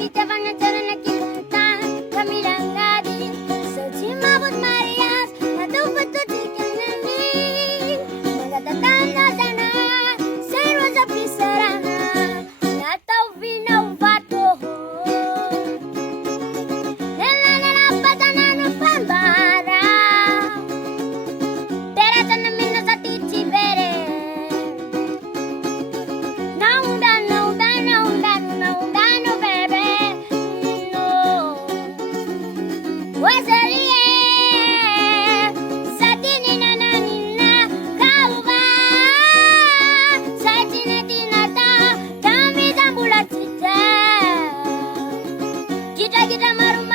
Bitawan ng tara na kilutan kami lang natin sa Chimabot Marias natupad to chicken and meat mga tatanda sana zero sa pisarana nataw binawato nila nalapatan na ng pambara terata namin na sa tichibere naundano bebe no wasalie sa tininananina kauba sa tinitinata kami tambulat kita marum